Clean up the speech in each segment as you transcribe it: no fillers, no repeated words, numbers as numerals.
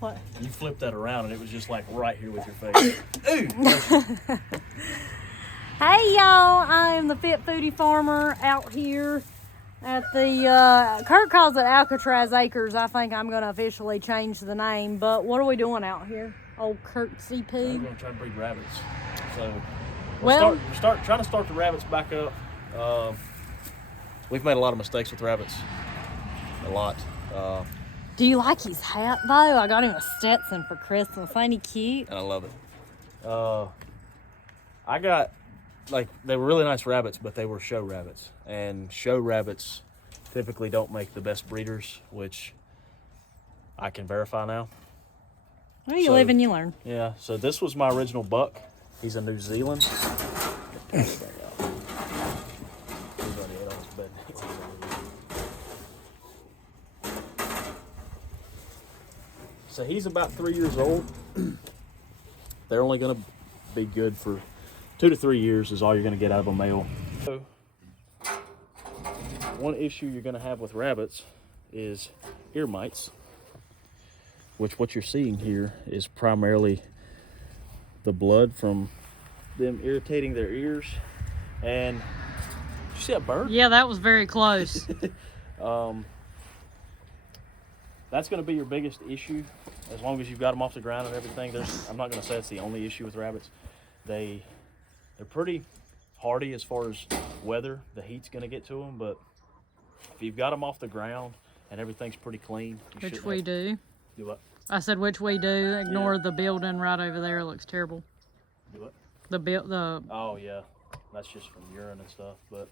What? You flipped that around and it was just like right here with your face. Ooh! Hey y'all, I am the Fit Foodie Farmer out here at the, Kurt calls it Alcatraz Acres. I think I'm going to officially change the name, but what are we doing out here? Old Kurt CP. We're going to try to breed rabbits. So, Well, trying to start the rabbits back up. We've made a lot of mistakes with rabbits. A lot. do you like his hat though? I got him a Stetson for Christmas. Ain't he cute? And I love it. I got, like, they were really nice rabbits, but they were show rabbits. And show rabbits typically don't make the best breeders, which I can verify now. Well, you live and you learn. Yeah, so this was my original buck. He's in New Zealand. So he's about 3 years old. They're only going to be good for 2 to 3 years is all you're going to get out of a male. So one issue you're going to have with rabbits is ear mites, which what you're seeing here is primarily the blood from them irritating their ears. And did you see a bird? Yeah, that was very close. That's going to be your biggest issue as long as you've got them off the ground and everything. I'm not going to say it's the only issue with rabbits. They're pretty hardy as far as weather. The heat's going to get to them, but if you've got them off the ground and everything's pretty clean, Which we do. Do what? I said which we do. Ignore the building right over there. It looks terrible. Do what? The Oh yeah, that's just from urine and stuff. But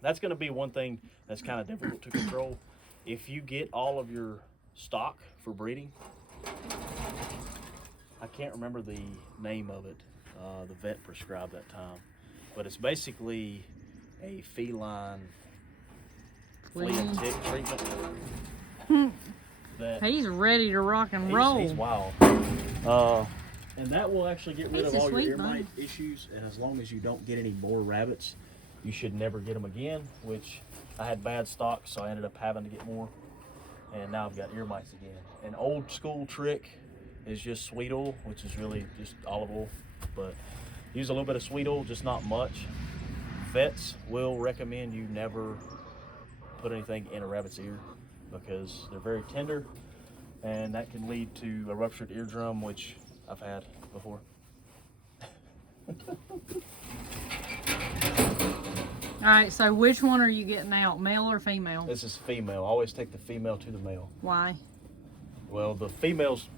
that's going to be one thing that's kind of difficult to control. If you get all of your stock for breeding, I can't remember the name of it. The vet prescribed that time, but it's basically a feline flea and tick treatment. He's ready to rock and roll. He's wild. And that will actually get rid of all your ear mite issues. And as long as you don't get any more rabbits, you should never get them again, which I had bad stock, so I ended up having to get more. And now I've got ear mites again. An old school trick is just sweet oil, which is really just olive oil. But use a little bit of sweet oil, just not much. Vets will recommend you never put anything in a rabbit's ear because they're very tender, and that can lead to a ruptured eardrum, which I've had before. All right, so which one are you getting out, male or female? This is female. I always take the female to the male. Why? Well, the female's,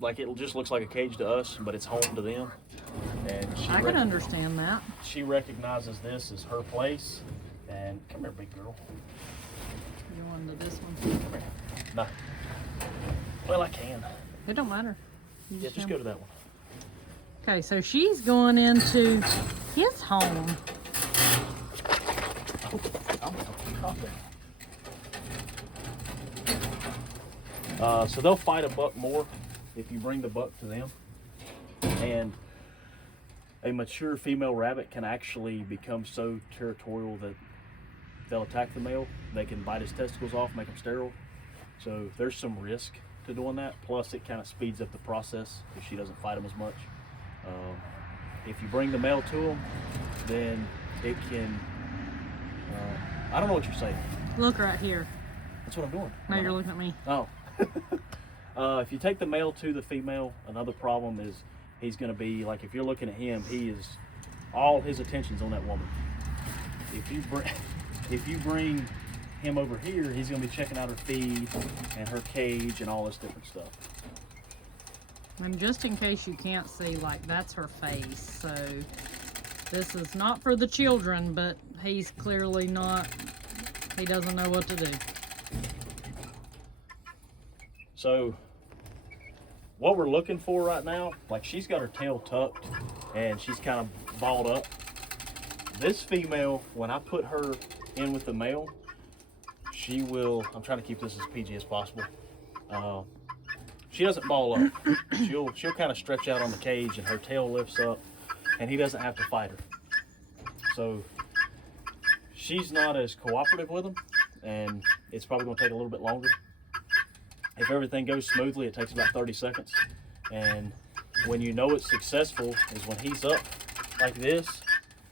like, it just looks like a cage to us, but it's home to them. And I can understand that. She recognizes this as her place. And come here, big girl. You want to do this one? No. Well, I can. It don't matter. Yeah, just go to that one. Okay, so she's going into his home. So they'll fight a buck more if you bring the buck to them. And a mature female rabbit can actually become so territorial that they'll attack the male. They can bite his testicles off, make them sterile. So there's some risk to doing that. Plus, it kind of speeds up the process if she doesn't fight them as much. If you bring the male to them, then it can. I don't know what you're saying. Look right here. That's what I'm doing. No, you're looking at me. Oh. If you take the male to the female, another problem is he's going to be like, if you're looking at him, he is all his attention's on that woman. If you bring him over here, he's going to be checking out her feed and her cage and all this different stuff. And just in case you can't see, like, that's her face. So this is not for the children, but he's clearly not, he doesn't know what to do. So what we're looking for right now, like, she's got her tail tucked and she's kind of balled up. This female, when I put her in with the male, she will, I'm trying to keep this as PG as possible. She doesn't ball up. She'll kind of stretch out on the cage and her tail lifts up and he doesn't have to fight her. So she's not as cooperative with him and it's probably going to take a little bit longer. If everything goes smoothly, it takes about 30 seconds. And when you know it's successful is when he's up like this,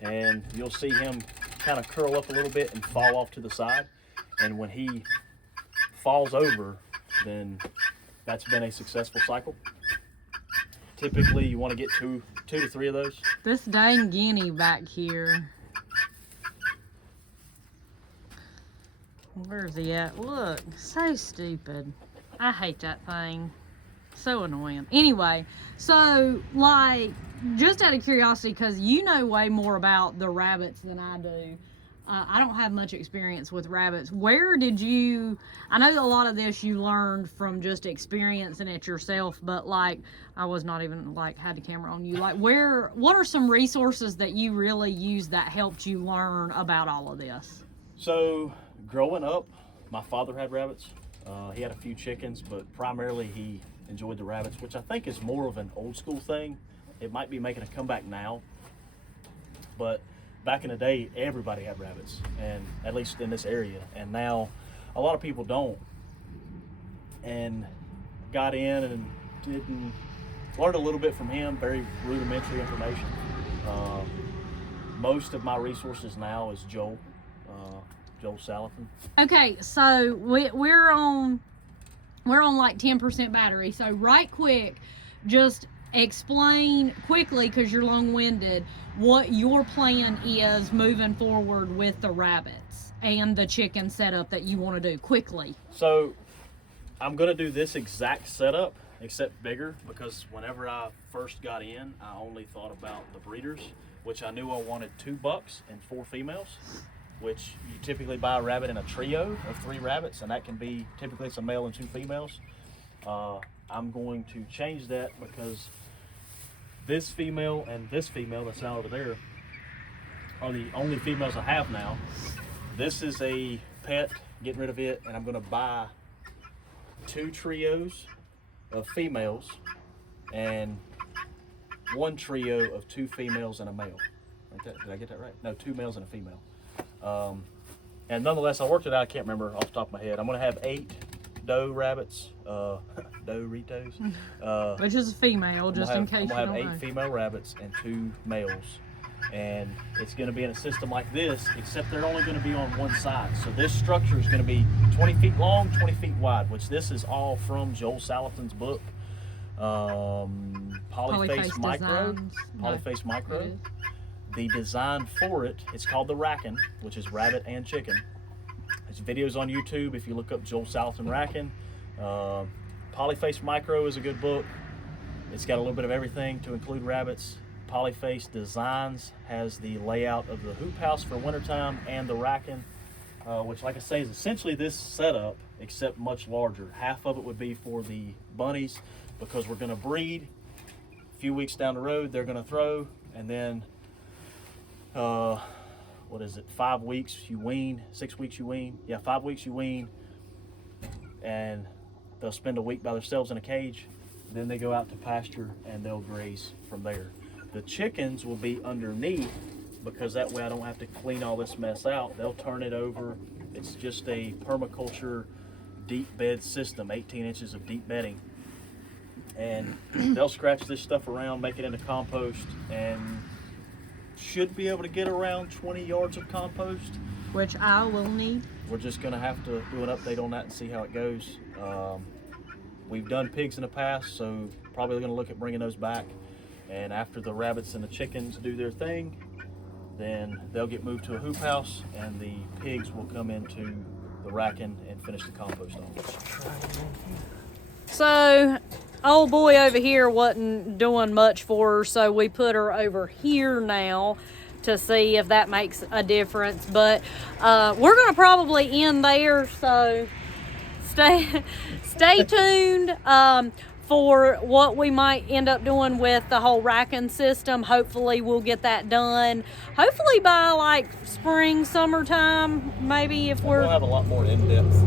and you'll see him kind of curl up a little bit and fall off to the side. And when he falls over, then that's been a successful cycle. Typically, you want to get two to three of those. This dang guinea back here. Where's he at? Look, so stupid. I hate that thing. So annoying. Anyway, so, like, just out of curiosity, because you know way more about the rabbits than I do. I don't have much experience with rabbits. Where did you, I know a lot of this you learned from just experiencing it yourself, but like, I was not even like, had the camera on you. Like what are some resources that you really used that helped you learn about all of this? So growing up, my father had rabbits. He had a few chickens, but primarily he enjoyed the rabbits, which I think is more of an old school thing. It might be making a comeback now, but back in the day, everybody had rabbits, and at least in this area. And now, a lot of people don't. And got in and learned a little bit from him, very rudimentary information. Most of my resources now is Joel Salatin. Okay, so we're on like 10% battery. So right quick, just explain quickly, because you're long-winded, what your plan is moving forward with the rabbits and the chicken setup that you want to do quickly. So I'm going to do this exact setup, except bigger, because whenever I first got in, I only thought about the breeders, which I knew I wanted 2 bucks and 4 females, which you typically buy a rabbit in a trio of 3 rabbits, and that can be, typically it's a male and 2 females. I'm going to change that because this female and this female that's now over there are the only females I have now. This is a pet, getting rid of it, and I'm going to buy 2 trios of females and 1 trio of 2 females and a male. Did I get that right? No, 2 males and a female. And nonetheless, I worked it out. I can't remember off the top of my head. I'm going to have 8 doe rabbits, Doritos. Which is a female, just in case you don't know. I'm going to have 8 female rabbits and 2 males. And it's going to be in a system like this, except they're only going to be on one side. So this structure is going to be 20 feet long, 20 feet wide, which this is all from Joel Salatin's book, Polyface Micro. Polyface Micro. The design for it, it's called the Racken, which is rabbit and chicken. There's videos on YouTube if you look up Joel Salatin Racken. Polyface Micro is a good book. It's got a little bit of everything to include rabbits. Polyface Designs has the layout of the hoop house for wintertime and the Racken, which, like I say, is essentially this setup, except much larger. Half of it would be for the bunnies, because we're going to breed. A few weeks down the road, they're going to throw, and then 5 weeks you wean, 6 weeks you wean. Yeah, 5 weeks you wean, and they'll spend a week by themselves in a cage. Then they go out to pasture and they'll graze from there. The chickens will be underneath, because that way I don't have to clean all this mess out. They'll turn it over. It's just a permaculture deep bed system, 18 inches of deep bedding. And they'll scratch this stuff around, make it into compost, and should be able to get around 20 yards of compost, which I will need. We're just going to have to do an update on that and see how it goes. We've done pigs in the past, so probably going to look at bringing those back. And after the rabbits and the chickens do their thing, then they'll get moved to a hoop house, and the pigs will come into the Racken and finish the compost off. So, old boy over here wasn't doing much for her, so we put her over here now to see if that makes a difference. But we're going to probably end there, so stay tuned for what we might end up doing with the whole Racken system. Hopefully we'll get that done. Hopefully by like spring, summertime, maybe, if we'll have a lot more in-depth.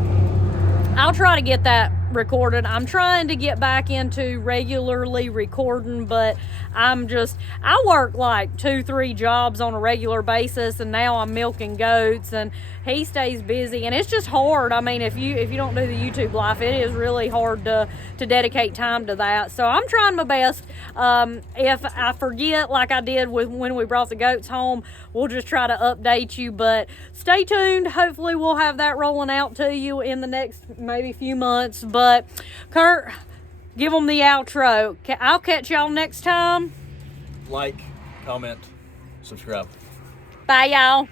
I'll try to get that recording. I'm trying to get back into regularly recording, but I work like 2-3 jobs on a regular basis, and now I'm milking goats, and he stays busy, and it's just hard. I mean, if you don't do the YouTube life, it is really hard to dedicate time to that. So I'm trying my best. If I forget, like I did when we brought the goats home, we'll just try to update you, but stay tuned. Hopefully we'll have that rolling out to you in the next maybe few months. But Kurt, give them the outro. I'll catch y'all next time. Like, comment, subscribe. Bye, y'all.